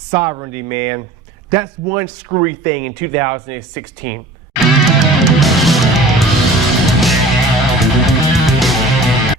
Sovereignty, man. That's one screwy thing in 2016.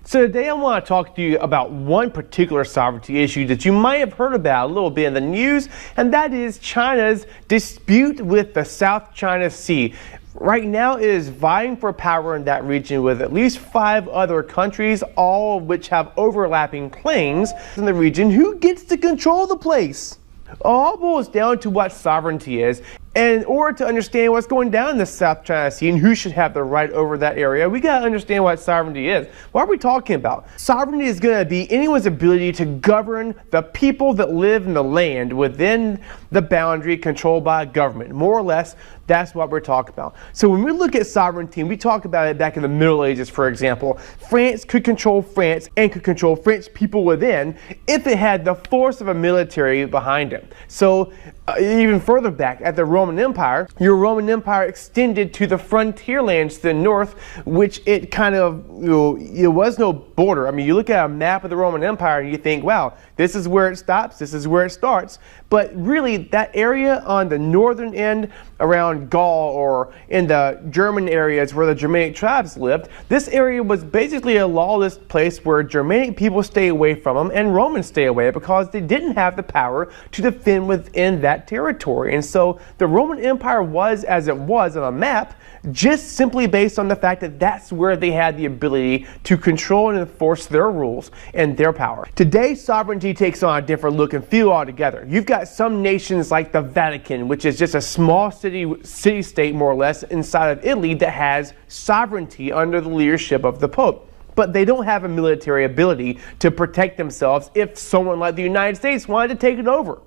So today I want to talk to you about one particular sovereignty issue that you might have heard about a little bit in the news, and that is China's dispute with the South China Sea. Right now it is vying for power in that region with at least 5 other countries, all of which have overlapping claims in the region. Who gets to control the place? It all boils down to what sovereignty is. And in order to understand what's going down in the South China Sea and who should have the right over that area, we got to understand what sovereignty is. What are we talking about? Sovereignty is going to be anyone's ability to govern the people that live in the land within the boundary controlled by a government. More or less, that's what we're talking about. So when we look at sovereignty, and we talk about it back in the Middle Ages, for example, France could control France and could control French people within if it had the force of a military behind it. So even further back at the Roman Empire, your Roman Empire extended to the frontier lands to the north, which it kind of, it was no border. I mean, you look at a map of the Roman Empire and you think, wow, this is where it stops, this is where it starts. But really, that area on the northern end around Gaul or in the German areas where the Germanic tribes lived, this area was basically a lawless place where Germanic people stay away from them and Romans stay away because they didn't have the power to defend within that territory. And so the Roman Empire was as it was on a map, just simply based on the fact that that's where they had the ability to control and enforce their rules and their power. Today, sovereignty takes on a different look and feel altogether. You've got some nations like the Vatican, which is just a small city-state more or less inside of Italy that has sovereignty under the leadership of the Pope. But they don't have a military ability to protect themselves if someone like the United States wanted to take it over.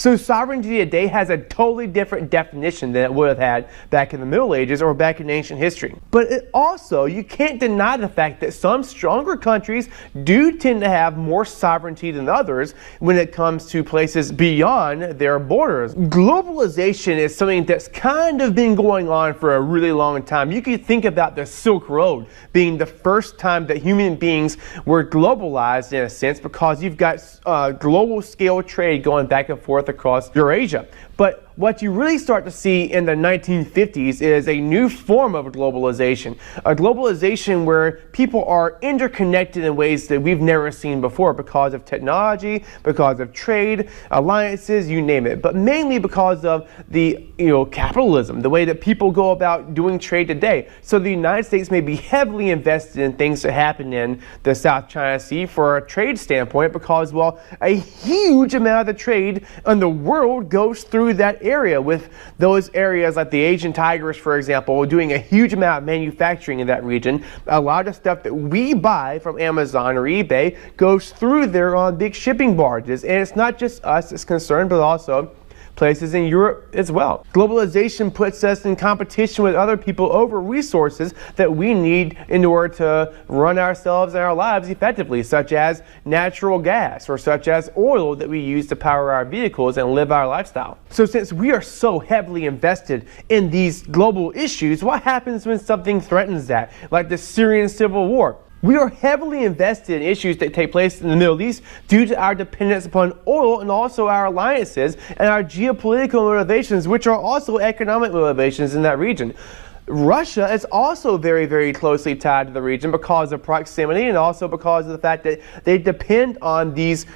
So sovereignty today has a totally different definition than it would have had back in the Middle Ages or back in ancient history. But it also, you can't deny the fact that some stronger countries do tend to have more sovereignty than others when it comes to places beyond their borders. Globalization is something that's kind of been going on for a really long time. You could think about the Silk Road being the first time that human beings were globalized in a sense, because you've got global scale trade going back and forth across Eurasia. But what you really start to see in the 1950s is a new form of globalization. A globalization where people are interconnected in ways that we've never seen before because of technology, because of trade, alliances, you name it. But mainly because of the capitalism, the way that people go about doing trade today. So the United States may be heavily invested in things that happen in the South China Sea for a trade standpoint because, well, a huge amount of the trade in the world goes through that area, with those areas like the Asian tigers, for example, doing a huge amount of manufacturing in that region. A lot of stuff that we buy from Amazon or eBay goes through there on big shipping barges. And it's not just us that's concerned, but also places in Europe as well. Globalization puts us in competition with other people over resources that we need in order to run ourselves and our lives effectively, such as natural gas or such as oil that we use to power our vehicles and live our lifestyle. So since we are so heavily invested in these global issues, what happens when something threatens that, like the Syrian civil war? We are heavily invested in issues that take place in the Middle East due to our dependence upon oil and also our alliances and our geopolitical motivations, which are also economic motivations in that region. Russia is also very, very closely tied to the region because of proximity and also because of the fact that they depend on these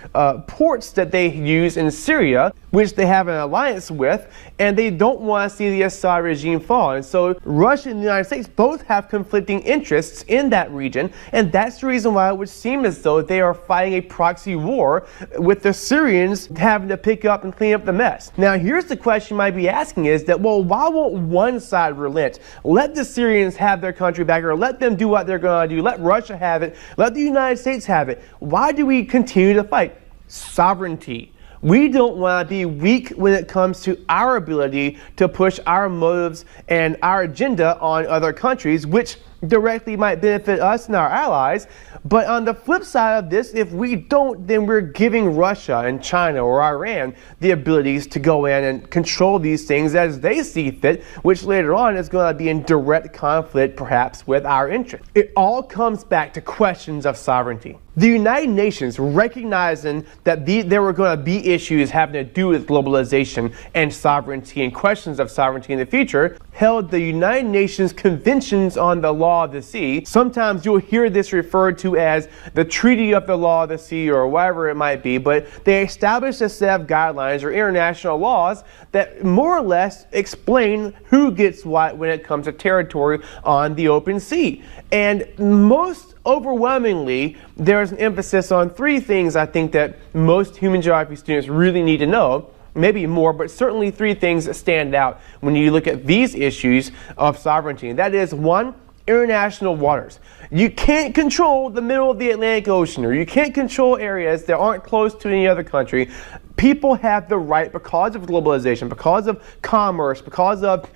ports that they use in Syria, which they have an alliance with, and they don't want to see the Assad regime fall. And so Russia and the United States both have conflicting interests in that region, and that's the reason why it would seem as though they are fighting a proxy war with the Syrians having to pick up and clean up the mess. Now here's the question you might be asking is that, well, why won't one side relent? Let the Syrians have their country back, or let them do what they're going to do. Let Russia have it. Let the United States have it. Why do we continue to fight? Sovereignty. We don't want to be weak when it comes to our ability to push our motives and our agenda on other countries, which directly might benefit us and our allies. But on the flip side of this, if we don't, then we're giving Russia and China or Iran the abilities to go in and control these things as they see fit, which later on is going to be in direct conflict, perhaps, with our interests. It all comes back to questions of sovereignty. The United Nations, recognizing that there were going to be issues having to do with globalization and sovereignty and questions of sovereignty in the future, held the United Nations Conventions on the Law of the Sea. Sometimes you'll hear this referred to as the Treaty of the Law of the Sea or whatever it might be, but they established a set of guidelines or international laws that more or less explain who gets what when it comes to territory on the open sea. And most overwhelmingly, there's an emphasis on three things I think that most human geography students really need to know. Maybe more, but certainly three things that stand out when you look at these issues of sovereignty. And that is, one, international waters. You can't control the middle of the Atlantic Ocean, or you can't control areas that aren't close to any other country. People have the right, because of globalization, because of commerce, because of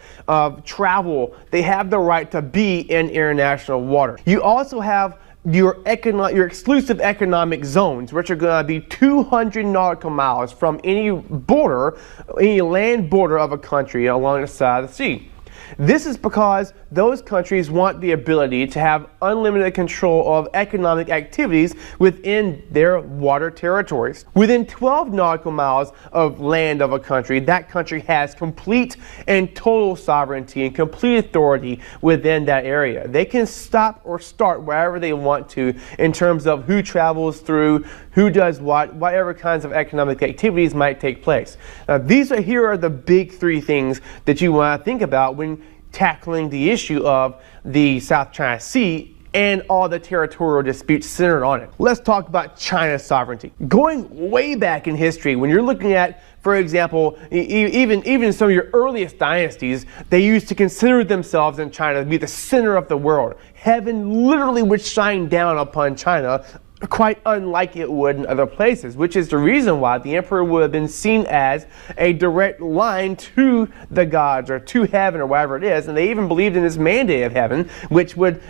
travel, they have the right to be in international water. You also have your exclusive economic zones, which are going to be 200 nautical miles from any border, any land border of a country along the side of the sea. This is because those countries want the ability to have unlimited control of economic activities within their water territories. Within 12 nautical miles of land of a country, that country has complete and total sovereignty and complete authority within that area. They can stop or start wherever they want to in terms of who travels through, who does what, whatever kinds of economic activities might take place. Now, here are the big three things that you want to think about when tackling the issue of the South China Sea and all the territorial disputes centered on it. Let's talk about China's sovereignty. Going way back in history, when you're looking at, for example, even some of your earliest dynasties, they used to consider themselves in China to be the center of the world. Heaven literally would shine down upon China, quite unlike it would in other places, which is the reason why the emperor would have been seen as a direct line to the gods or to heaven or whatever it is. And they even believed in this mandate of heaven, which would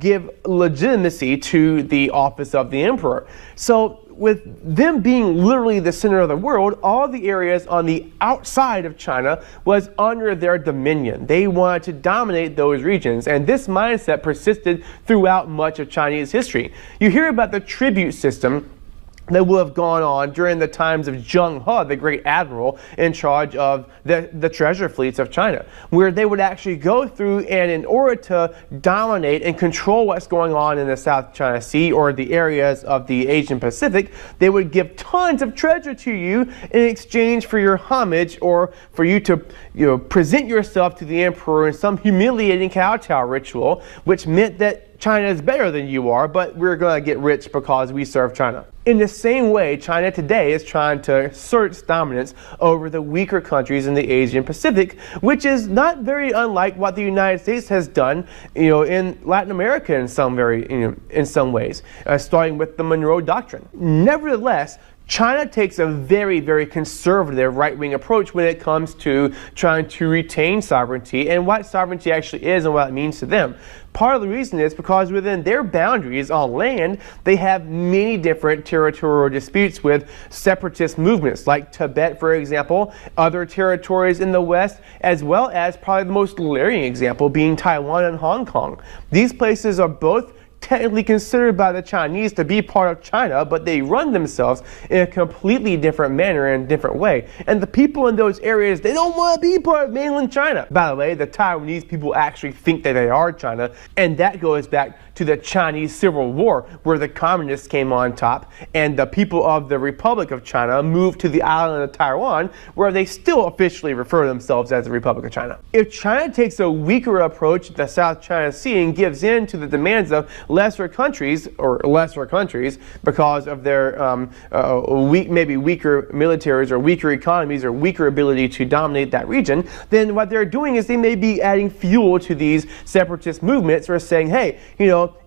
give legitimacy to the office of the emperor. So with them being literally the center of the world, all the areas on the outside of China was under their dominion. They wanted to dominate those regions, and this mindset persisted throughout much of Chinese history. You hear about the tribute system that would have gone on during the times of Zheng He, the great admiral in charge of the treasure fleets of China, where they would actually go through and in order to dominate and control what's going on in the South China Sea or the areas of the Asian Pacific, they would give tons of treasure to you in exchange for your homage or for you to present yourself to the emperor in some humiliating kowtow ritual, which meant that China is better than you are, but we're going to get rich because we serve China. In the same way, China today is trying to assert its dominance over the weaker countries in the Asian Pacific, which is not very unlike what the United States has done, in Latin America in some ways, starting with the Monroe Doctrine. Nevertheless, China takes a very, very conservative right-wing approach when it comes to trying to retain sovereignty and what sovereignty actually is and what it means to them. Part of the reason is because within their boundaries on land, they have many different territorial disputes with separatist movements like Tibet, for example, other territories in the West, as well as probably the most glaring example being Taiwan and Hong Kong. These places are both technically considered by the Chinese to be part of China, but they run themselves in a completely different manner and different way. And the people in those areas, they don't want to be part of mainland China. By the way, the Taiwanese people actually think that they are China, and that goes back to the Chinese Civil War, where the communists came on top and the people of the Republic of China moved to the island of Taiwan, where they still officially refer to themselves as the Republic of China. If China takes a weaker approach to the South China Sea and gives in to the demands of lesser countries because of their maybe weaker militaries or weaker economies or weaker ability to dominate that region, then what they're doing is they may be adding fuel to these separatist movements, or saying, hey,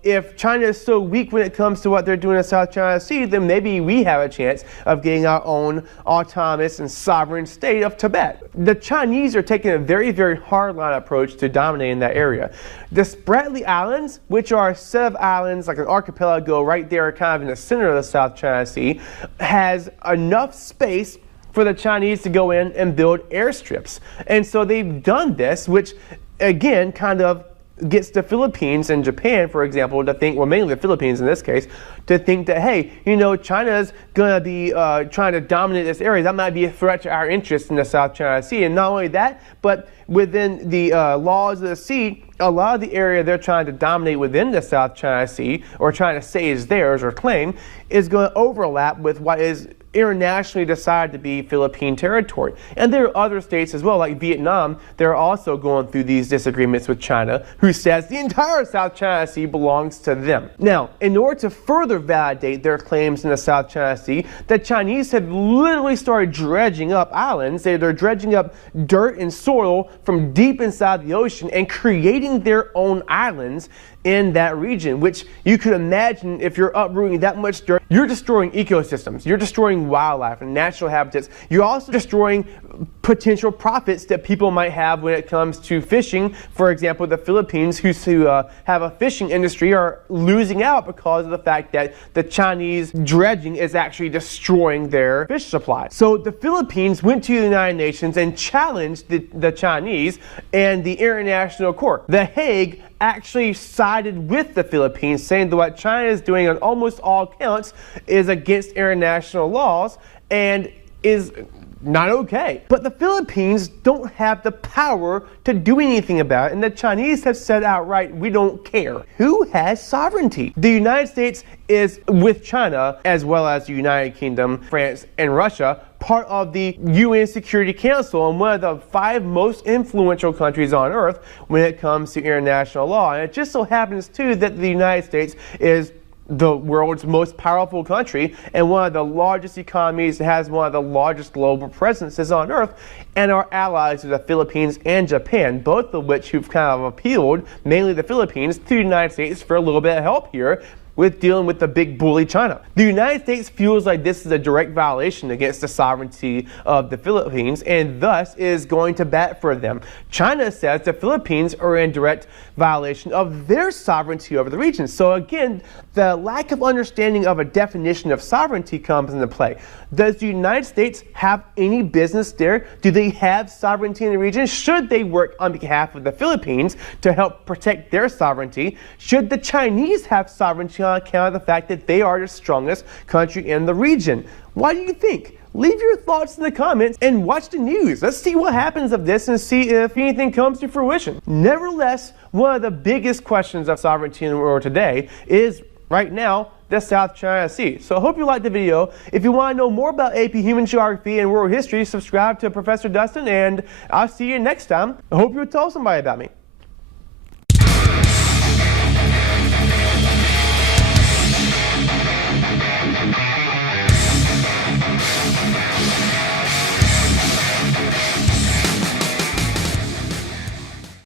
if China is so weak when it comes to what they're doing in the South China Sea, then maybe we have a chance of getting our own autonomous and sovereign state of Tibet. The Chinese are taking a very, very hardline approach to dominating that area. The Spratly Islands, which are a set of islands like an archipelago right there kind of in the center of the South China Sea, has enough space for the Chinese to go in and build airstrips. And so they've done this, which again kind of gets the Philippines and Japan, for example, to think, well, mainly the Philippines in this case, to think that, hey, China's going to be trying to dominate this area. That might be a threat to our interests in the South China Sea. And not only that, but within the laws of the sea, a lot of the area they're trying to dominate within the South China Sea, or trying to say is theirs or claim, is going to overlap with what is internationally decided to be Philippine territory. And there are other states as well, like Vietnam. They're also going through these disagreements with China, who says the entire South China Sea belongs to them. Now, in order to further validate their claims in the South China Sea, the Chinese have literally started dredging up islands. They're dredging up dirt and soil from deep inside the ocean and creating their own islands in that region, which you could imagine, if you're uprooting that much dirt, you're destroying ecosystems, you're destroying wildlife and natural habitats. You're also destroying potential profits that people might have when it comes to fishing. For example, the Philippines, who have a fishing industry, are losing out because of the fact that the Chinese dredging is actually destroying their fish supply. So the Philippines went to the United Nations and challenged the Chinese and the International Court. The Hague actually sided with the Philippines, saying that what China is doing on almost all counts is against international laws and is not okay. But the Philippines don't have the power to do anything about it, and the Chinese have said outright, we don't care. Who has sovereignty? The United States is, with China, as well as the United Kingdom, France, and Russia, part of the UN Security Council and one of the 5 most influential countries on earth when it comes to international law. And it just so happens, too, that the United States is the world's most powerful country and one of the largest economies, has one of the largest global presences on earth, and our allies are the Philippines and Japan, both of which who've kind of appealed, mainly the Philippines, to the United States for a little bit of help here with dealing with the big bully China. The United States feels like this is a direct violation against the sovereignty of the Philippines and thus is going to bat for them. China says the Philippines are in direct violation of their sovereignty over the region. So again, the lack of understanding of a definition of sovereignty comes into play. Does the United States have any business there? Do they have sovereignty in the region? Should they work on behalf of the Philippines to help protect their sovereignty? Should the Chinese have sovereignty on account of the fact that they are the strongest country in the region? Why do you think? Leave your thoughts in the comments and watch the news. Let's see what happens of this and see if anything comes to fruition. Nevertheless, one of the biggest questions of sovereignty in the world today is, right now, the South China Sea. So I hope you liked the video. If you want to know more about AP Human Geography and World History, subscribe to Professor Dustin, and I'll see you next time. I hope you'll tell somebody about me.